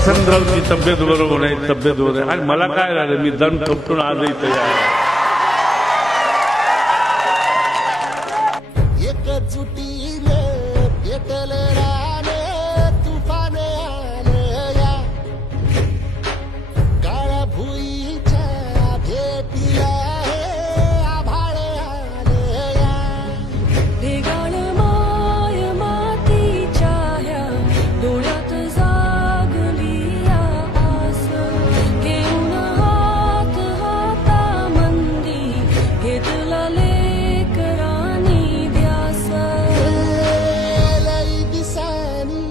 वसंतरावची तब्येत बरोबर नाही, तब्येत बरोबर आहे. आणि मला काय झालं, मी दम थोपटून आजही तयार आहे. एकजुटीने पेटले राने तुफान आले या काळ्या भुईच्या भेटीला हे आभाळ आले या ढेगाळ माय मातीच्या ह्या डोळ्यात जागली या आस घेऊन हात हातामंदी घेतला लेकरांनी ध्यास लई दिसानी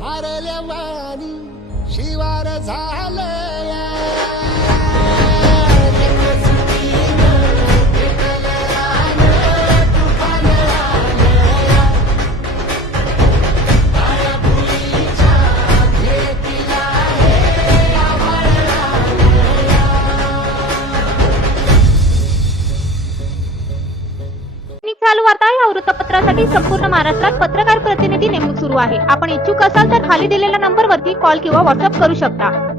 भारल्या वाणी शिवार झालं या एकजुटीने पेटले राने तुफान आले या काळ्या भुईच्या भेटीला हे आभाळ आले चालू वार्ता या वृत्तपत्रासाठी संपूर्ण महाराष्ट्रात पत्रकार प्रतिनिधी नेमणूक सुरू आहे. आपण इच्छुक असाल तर खाली दिलेल्या नंबरवरती कॉल किंवा व्हॉट्सअप करू शकता.